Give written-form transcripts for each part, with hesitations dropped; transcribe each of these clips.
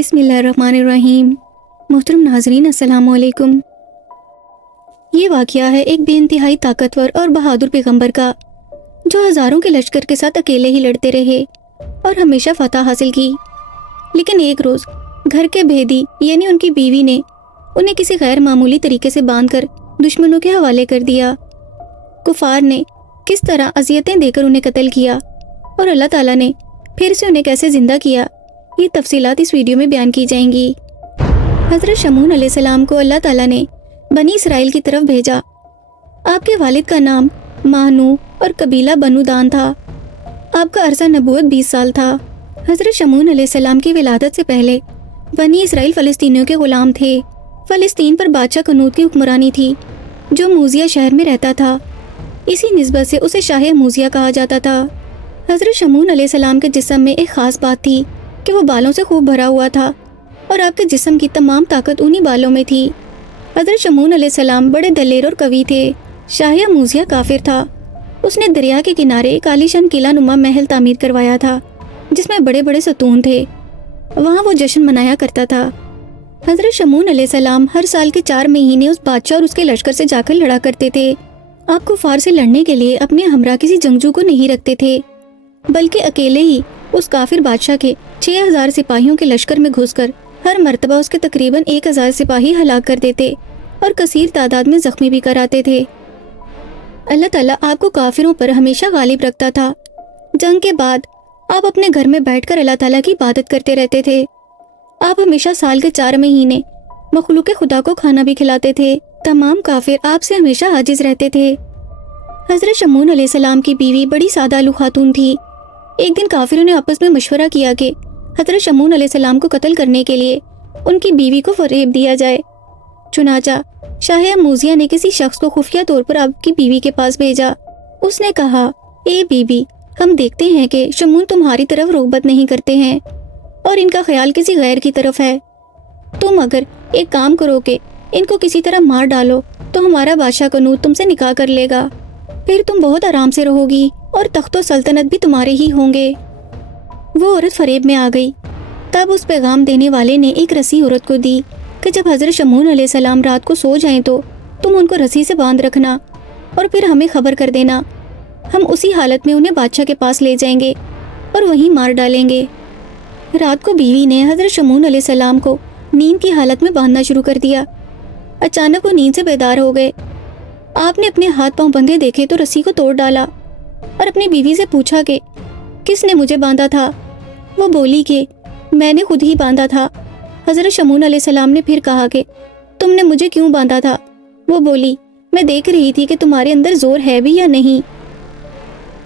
बिस्मिल्लाहिर्रहमानिर्रहीम। मोहतरम नाजरीन, अस्सलाम वालेकुम। ये वाक़या है एक बेइंतहाई ताकतवर और बहादुर पैगंबर का, जो हज़ारों के लश्कर के साथ अकेले ही लड़ते रहे और हमेशा फतह हासिल की। लेकिन एक रोज़ घर के भेदी यानी उनकी बीवी ने उन्हें किसी गैर मामूली तरीके से बांधकर दुश्मनों के हवाले कर दिया। कुफार ने किस तरह अज़ियतें देकर उन्हें कत्ल किया और अल्लाह ताला ने फिर से उन्हें कैसे ज़िंदा किया, ये तफसीलात इस वीडियो में बयान की जाएंगी। हज़रत शमून अलैहिस्सलाम को अल्लाह ताला ने बनी इसराइल की तरफ भेजा। आपके वालिद का नाम मानू और कबीला बनु दान था। आपका अरसा नबूवत 20 साल था। हज़रत शमून अलैहिस्सलाम की विलादत से पहले बनी इसराइल फ़लस्तीनियों के ग़ुलाम थे। फ़लस्तीन पर बादशाह कनूत की हुक्मरानी थी, जो मूजिया शहर में रहता था। इसी निस्बत से उसे शाह मूजिया कहा जाता था। हज़रत शमून अलैहिस्सलाम के जिस्म में एक ख़ास बात थी कि वो बालों से खूब भरा हुआ था और आपके जिस्म की तमाम ताकत उन्हीं बालों में थी। हज़रत शमून अलैहिस्सलाम बड़े दलेर और कवि थे। शाह मूजिया काफिर था। उसने दरिया के किनारे एक आलीशान किला नुमा महल तामीर करवाया था, जिसमें बड़े बड़े सतून थे। वहाँ वो जश्न मनाया करता था। हज़रत शमून अलैहिस्सलाम हर साल के 4 महीने उस बादशाह और उसके लश्कर से जाकर लड़ा करते थे। आप कुफार से लड़ने के लिए अपने हमरा किसी जंगजू को नहीं रखते थे, बल्कि अकेले ही उस काफिर बादशाह के 6000 सिपाहियों के लश्कर में घुसकर हर मर्तबा उसके तकरीबन 1000 सिपाही हलाक कर देते और कसीर तादाद में जख्मी भी कराते थे। अल्लाह ताला आपको काफिरों पर हमेशा गालिब रखता था। जंग के बाद आप अपने घर में बैठकर अल्लाह ताला की इबादत करते रहते थे। आप हमेशा साल के 4 महीने मखलूक खुदा को खाना भी खिलाते थे। तमाम काफिर आपसे हमेशा आजिज रहते थे। हज़रत शमून अलैहिस्सलाम की बीवी बड़ी सादालू खातून थी। एक दिन काफिरों ने आपस में मशवरा किया कि हज़रत शमून अलैहिस्सलाम को कत्ल करने के लिए उनकी बीवी को फरेब दिया जाए। चुनाचा शाह मूजिया ने किसी शख्स को खुफिया तौर पर आपकी बीवी के पास भेजा। उसने कहा, ए बीबी, हम देखते हैं कि शमून तुम्हारी तरफ रग़बत नहीं करते हैं और इनका ख्याल किसी गैर की तरफ है। तुम अगर एक काम करो कि इनको किसी तरह मार डालो तो हमारा बादशाह कनूत तुमसे निकाह कर लेगा। फिर तुम बहुत आराम से रहोगी और तख्तो सल्तनत भी तुम्हारे ही होंगे। वो औरत फरेब में आ गई। तब उस पैगाम देने वाले ने एक रस्सी औरत को दी कि जब हज़रत शमून अलैहिस्सलाम रात को सो जाएं तो तुम उनको रस्सी से बांध रखना और फिर हमें खबर कर देना। हम उसी हालत में उन्हें बादशाह के पास ले जाएंगे और वहीं मार डालेंगे। रात को बीवी ने हज़रत शमून अलैहिस्सलाम को नींद की हालत में बांधना शुरू कर दिया। अचानक वो नींद से बेदार हो गए। आपने अपने हाथ पांव बंधे देखे तो रस्सी को तोड़ डाला और अपनी बीवी से पूछा कि किसने मुझे बांधा था। वो बोली कि मैंने खुद ही बांधा था। हज़रत शमून अलैहिस्सलाम ने फिर कहा कि तुमने मुझे क्यों बांधा था। वो बोली, मैं देख रही थी कि तुम्हारे अंदर जोर है भी या नहीं।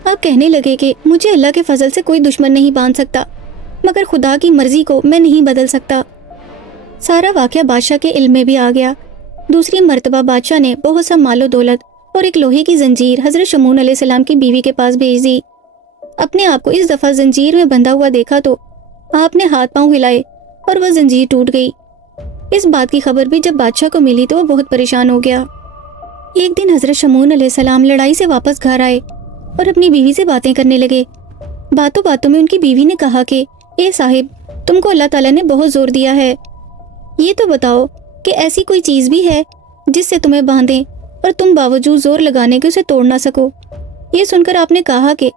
आप कहने लगे कि मुझे अल्लाह के फजल से कोई दुश्मन नहीं बांध सकता, मगर खुदा की मर्जी को मैं नहीं बदल सकता। सारा वाक़या बादशाह के इल्म में भी आ गया। दूसरी मर्तबा बादशाह ने बहुत सा मालो दौलत और एक लोहे की जंजीर हज़रत शमून अलैहिस्सलाम की बीवी के पास भेज दी। अपने आप को इस दफ़ा जंजीर में बंधा हुआ देखा तो आपने हाथ पांव हिलाए और वह जंजीर टूट गई। इस बात की खबर भी जब बादशाह को मिली तो वह बहुत परेशान हो गया। एक दिन हज़रत शमून अलैहिस्सलाम लड़ाई से वापस घर आए और अपनी बीवी से बातें करने लगे। बातों बातों में उनकी बीवी ने कहा कि ए साहिब, तुमको अल्लाह ताला ने बहुत जोर दिया है। ये तो बताओ कि ऐसी कोई चीज़ भी है जिससे तुम्हें बांधें और तुम बावजूद जोर लगाने के उसे तोड़ ना सको। ये सुनकर आपने कहा कि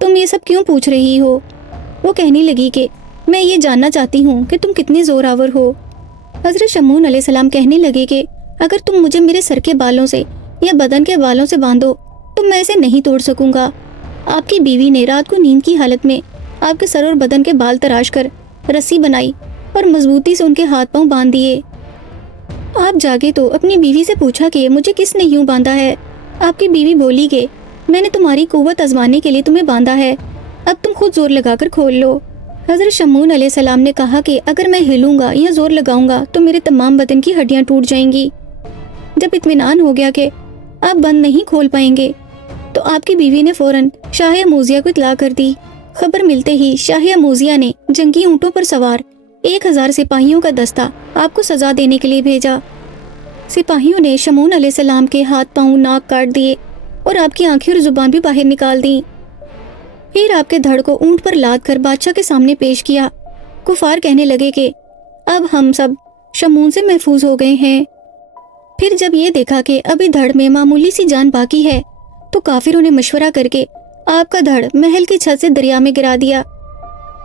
तुम ये सब क्यों पूछ रही हो। वो कहने लगी कि मैं ये जानना चाहती हूँ कि तुम कितनी ज़ोरावर हो। हज़रत शमून अलैहिस्सलाम कहने लगे कि अगर तुम मुझे मेरे सर के बालों से या बदन के बालों से बांधो तो मैं इसे नहीं तोड़ सकूँगा। आपकी बीवी ने रात को नींद की हालत में आपके सर और बदन के बाल तराश कर रस्सी बनाई और मजबूती से उनके हाथ पांव बांध दिए। आप जागे तो अपनी बीवी से पूछा कि मुझे किसने यूं बांधा है। आपकी बीवी बोली कि मैंने तुम्हारी कुव्वत आजमाने के लिए तुम्हें बांधा है, अब तुम खुद जोर लगाकर खोल लो। हज़रत शमून अलैहिस्सलाम ने कहा कि अगर मैं हिलूंगा या जोर लगाऊंगा तो मेरे तमाम बदन की हड्डियां टूट जाएंगी। जब इत्मीनान हो गया कि आप बंद नहीं खोल पाएंगे तो आपकी बीवी ने फौरन शाह मूजिया को इत्तला कर दी। खबर मिलते ही शाह मूजिया ने जंगी ऊँटों पर सवार 1000 सिपाहियों का दस्ता आपको सजा देने के लिए भेजा। सिपाहियों ने शमून अलैहिस्सलाम के हाथ पांव नाक काट दिए और आपकी आंखें और जुबान भी बाहर निकाल दी। फिर आपके धड़ को ऊंट पर लाद कर बादशाह के सामने पेश किया। कुफार कहने लगे कि اب ہم سب شمون سے محفوظ ہو گئے ہیں۔ پھر جب یہ دیکھا کہ ابھی دھڑ میں معمولی سی جان باقی ہے تو کافروں نے مشورہ کر کے آپ کا دھڑ محل کی چھت سے دریا میں گرا دیا۔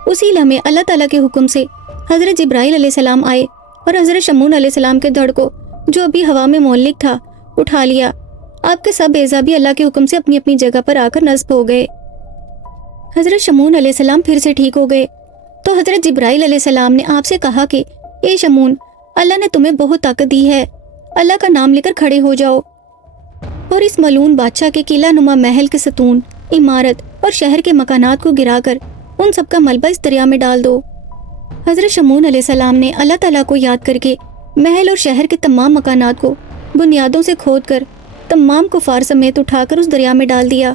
اسی لمحے اللہ تعالیٰ کے حکم سے حضرت جبرائیل علیہ السلام آئے اور حضرت شمون علیہ السلام کے دھڑ کو جو ابھی ہوا میں معلق تھا اٹھا لیا۔ آپ کے سب اعضاء بھی اللہ کے حکم سے اپنی اپنی جگہ پر آ کر نصب ہو گئے۔ حضرت شمون علیہ السلام پھر سے ٹھیک ہو گئے تو حضرت جبرائیل علیہ السلام نے آپ سے کہا کہ اے شمون، اللہ نے تمہیں بہت طاقت دی ہے، اللہ کا نام لے کر کھڑے ہو جاؤ اور اس ملعون بادشاہ کے قلعہ نما محل کے ستون، عمارت اور شہر کے مکانات کو گرا کر ان سب کا ملبہ اس دریا میں ڈال دو۔ حضرت شمون علیہ السلام نے اللہ تعالیٰ کو یاد کر کے محل اور شہر کے تمام مکانات کو بنیادوں سے کھود کر تمام کفار سمیت اٹھا کر اس دریا میں ڈال دیا۔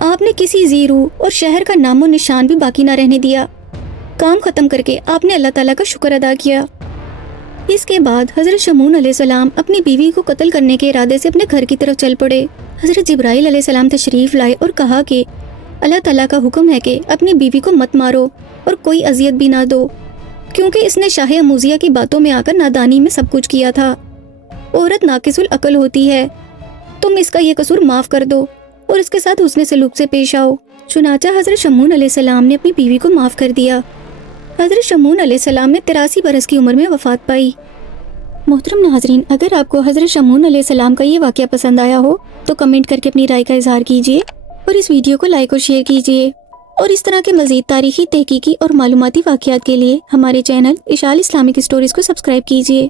آپ نے کسی ذی روح اور شہر کا نام و نشان بھی باقی نہ رہنے دیا۔ کام ختم کر کے آپ نے اللہ تعالیٰ کا شکر ادا کیا۔ اس کے بعد حضرت شمون علیہ السلام اپنی بیوی کو قتل کرنے کے ارادے سے اپنے گھر کی طرف چل پڑے۔ حضرت جبرائیل علیہ السلام تشریف لائے اور کہا کہ اللہ تعالیٰ کا حکم ہے کہ اپنی بیوی کو مت مارو اور کوئی اذیت بھی نہ دو، کیونکہ اس نے شاہ اموزیہ کی باتوں میں آ کر نادانی میں سب کچھ کیا تھا۔ عورت ناقص العقل ہوتی ہے، تم اس کا یہ قصور معاف کر دو اور اس کے ساتھ حسن سلوک سے پیش آؤ۔ چنانچہ حضرت شمون علیہ السلام نے اپنی بیوی کو معاف کر دیا۔ حضرت شمون علیہ السلام نے 83 برس کی عمر میں وفات پائی۔ محترم ناظرین، اگر آپ کو حضرت شمون علیہ السلام کا یہ واقعہ پسند آیا ہو تو کمنٹ کر کے اپنی رائے کا اظہار کیجیے اور اس ویڈیو کو لائک اور شیئر کیجیے، اور اس طرح کے مزید تاریخی، تحقیقی اور معلوماتی واقعات کے لیے ہمارے چینل اشال اسلامک اسٹوریز کو سبسکرائب کیجیے۔